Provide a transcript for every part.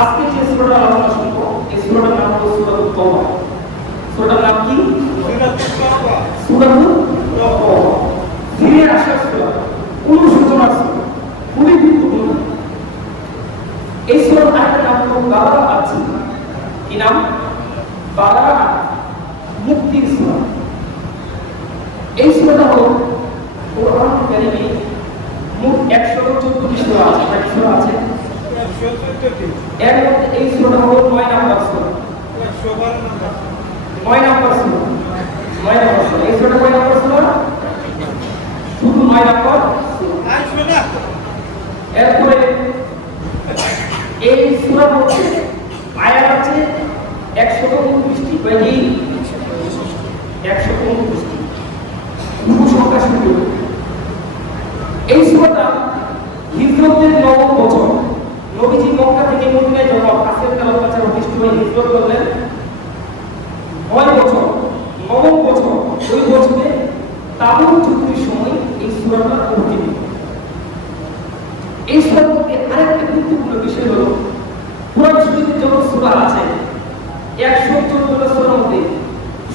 আজকে যে সূরাটা আলোচনা শুনবো এই সূরাটার নাম হলো সূরাতুত তাওবা। সূরাটার নাম কি? সূরাতুত তাওবা। ফিরে আসার সূরা, অনুশোচনার সূরা, খুবই গুরুত্বপূর্ণ। এই সূরার আরেকটা নাম হলো বারাআত আছে। কি নাম? বারাআত, মুক্তির সূরা। এই সূরাটা হলো কোরআন কারীমে মোট 114টি সূরা আছে। কয়টি সূরা আছে? 114টি। এর মধ্যে এই সূরাটা হলো 9 নাম্বার সূরা। 9 নাম্বার সূরা। 9 নাম্বার সূরা। এই সূরাটা কয় নাম্বার সূরা? শুধু 9 নাম্বার সূরা। এরপরে এই সূরার মধ্যে আয়াত আছে 129টি। কয়টি? 129টি। শুধু সংখ্যা শুরু। এই সূরাটা হিজরতের 9ম বছর, নবীজি মক্কা থেকে মদিনায় যখন কাফের কাছে অধিষ্ঠিত হয়ে হিজরত করলেন, 9 বছর, 9ম বছর, ওই বছরে তাবুক যুদ্ধের সময় এই সূরাটা অবতীর্ণ। এই সূরার মধ্যে আরেকটা গুরুত্বপূর্ণ বিষয় হলো কোরআন শরীফে যত সূরা আছে 114টা সূরার মধ্যে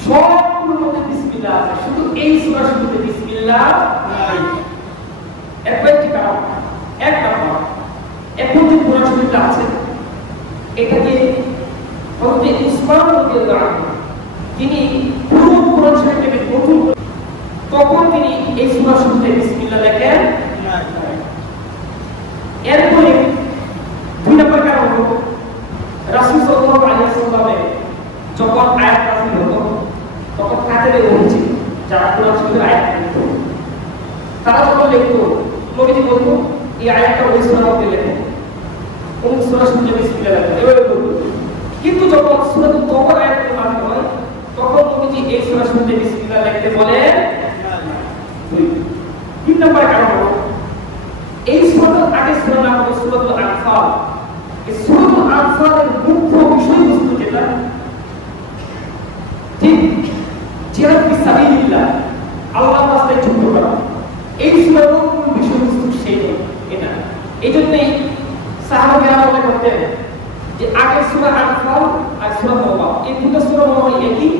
সবগুলোর মধ্যে বিসমিল্লাহ আছে, শুধু এই সূরার শুরুতে বিসমিল্লাহ নাই। একটি কারণ, এক নাম্বার, এখন যে কোরআন শরীফটা আছে এটাকে হযরত উসমান রাদিয়াল্লাহু আনহু তিনি পুরো কোরআন শরীফটাকে নতুন তখন তিনি এই সূরার শুরুতে বিসমিল্লাহ লেখেন না। এরপরে দুই নম্বর কারণ হলো রাসূল সাল্লাল্লাহু আলাইহি ওয়াসাল্লামের যখন আয়াত নাযিল হতো তখন কাতারে বলছি যারা কোরআন শরীফের আয়াত লিখতো তারা যখন লিখতো নবীজি বলতো এই আয়াতটা ওই সূরার মধ্যে লেখো, কোন সূরা শুনলে বিসমিল্লাহ লেখো, এভাবে বলতো। কিন্তু যখন সূরাতুত তাওবার আয়াত নাযিল হয় তখন নবীজি এই সূরা শুনলে বিসমিল্লাহ লিখতে বলেন না। তিন নম্বর কারণ হলো এই সূরার আগে সূরা নাম হলো সূরাতুল আনফাল। এই সূরাতুল আনফালের মুখ্য বিষয়বস্তু যেটা ঠিক জিহাদ ফি সাবিলিল্লাহ, আল্লাহর রাস্তায় যুদ্ধ করা। এই সূরার মূল বিষয়বস্তু সেইটা, এটা এইজন্যই সাহাবারা মনে করতেন যে আগের সূরা আনফাল আর সূরা তাওবা এই দুটো সূরা মনে হয় একই,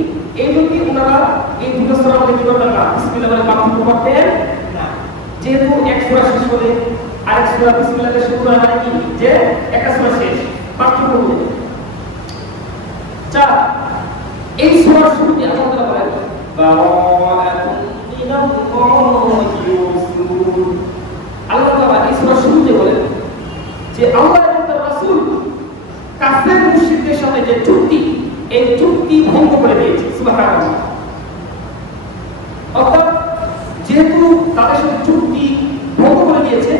এইজন্যই ওনারা এই দুটো সূরার মধ্যে কি করতেন না, বিসমিল্লাহ বলে পাঠ করতেন না। যেহেতু এক সূরা শেষ করে আরেক সূরা বিসমিল্লাহ দিয়ে শুরু করা মানে কি যে একটা সূরা শেষ, পার্থক্য হয়ে যায়। এই সূরার শুরুতে আল্লাহ তাআলা বলেন বারাআতুন মিনাল্লাহি ওয়া রাসূল। আল্লাহ তাআলা এই সূরার শুরুতে বলেন যে আল্লাহ এবং তার রাসূল কাফের মুশরিকদের সাথে যে চুক্তি, এই চুক্তি ভঙ্গ করে দিয়েছে। সুবহানাল্লাহ। অর্থাৎ যেহেতু তাদের সাথে চুক্তি ভঙ্গ করে দিয়েছে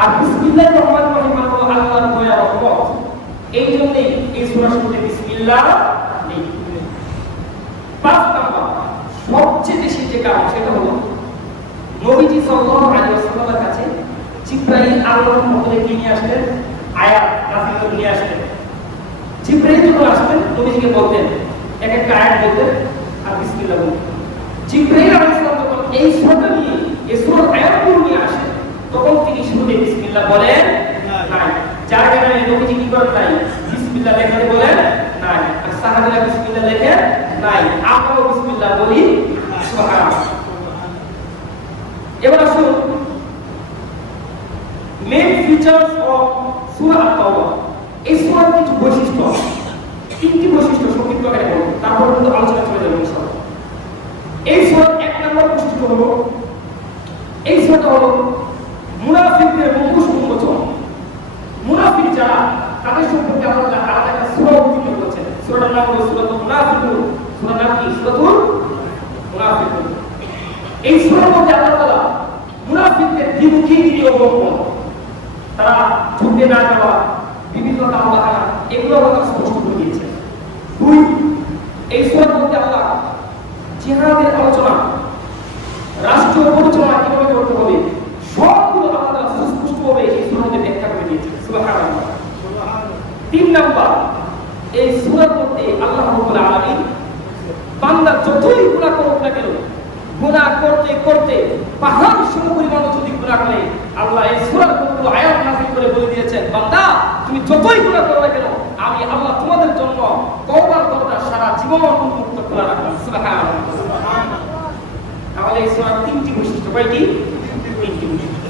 আর বিসমিল্লাহির রহমানির রহিম মানে আল্লাহর দয়া রহমত, এই জন্যই এই সূরা শুরুতে বিসমিল্লাহ নেই। 5 নাম্বার সবচেয়ে বেশি যে কারণ সেটা হলো নবীজি সাল্লাল্লাহু আলাইহি ওয়াসাল্লামের কাছে জিবরাইল আল্লাহর মধ্যে কি নিয়ে আসলেন, আয়াত নাযিল করে নিয়ে আসলেন। জিবরাইল যখন আসতেন নবীজিকে বলতেন, এক একটা আয়াত বলতেন আর বিসমিল্লাহ বলতেন। জিবরাইল আলাইহিস সালাম যখন এই সূরাটা নিয়ে এই সূরার আয়াতগুলো নিয়ে আসেন তখন তিনি শুরুতে বিসমিল্লাহ বলেন নাই। যার কারণে নবীজি কি করেন নাই, বিসমিল্লাহ লেখতে বলেন নাই, আর সাহাবীরা বিসমিল্লাহ লেখে নাই। আমরাও বিসমিল্লাহ বলি সুবহানাল্লাহ। এবার আসুন মেইন ফিচারস অফ সূরা আত-তাওবা। এই সূরার কিছু বৈশিষ্ট্য, 3টি বৈশিষ্ট্য সংক্ষিপ্ত করে বলবো, তারপর কিন্তু আলোচনা চলে যাবে ইনশাআল্লাহ। এই সূরার 1 নম্বর বৈশিষ্ট্য হলো এই সূরাটা হলো মুনাফিকদের মুখোশ উন্মোচন। মুনাফিক যারা তাদের সম্পর্কে আল্লাহ তাআলা একটা সূরা অবতীর্ণ করেছেন। সূরাটার নাম হলো সূরাতুল মুনাফিকুন। সূরার নাম কি? সূরাতুল মুনাফিকুন। এই সূরার মধ্যে আল্লাহ তাআলা মুনাফিকদের দ্বিমুখী অবলম্বন, তারা যুদ্ধে না যাওয়া, বিভিন্ন কামবাহানা, এগুলো আল্লাহ স্পষ্ট করে দিয়েছেন। 2, এই সূরার মধ্যে আল্লাহ জিহাদের আলোচনা, রাষ্ট্র পরিচালনা কিভাবে করতে হবে, সবগুলো আল্লাহ তাআলা সুস্পষ্টভাবে এই সূরার মধ্যে ব্যাখ্যা করে দিয়েছেন। সুবহানাল্লাহ। 3 নাম্বার, এই সূরার মধ্যে আল্লাহ রাব্বুল আলামিন বান্দা যতই গুনাহ করুক না কেন, গুনাহ করতে করতে পাহাড় সমপরিমাণ যদি গুনাহ করে, আল্লাহ এই সূরার মধ্যে আয়াত নাযিল করে বলে দিয়েছেন, বান্দা তুমি যতই গুনাহ করো না কেন আমি আল্লাহ তোমাদের জন্য তওবার দরজা সারা জীবন উন্মুক্ত খোলা রাখলাম। সুবহানাল্লাহ। তাহলে এই সূরার তিনটি বৈশিষ্ট্য, কয়টি? তিনটি বৈশিষ্ট্য।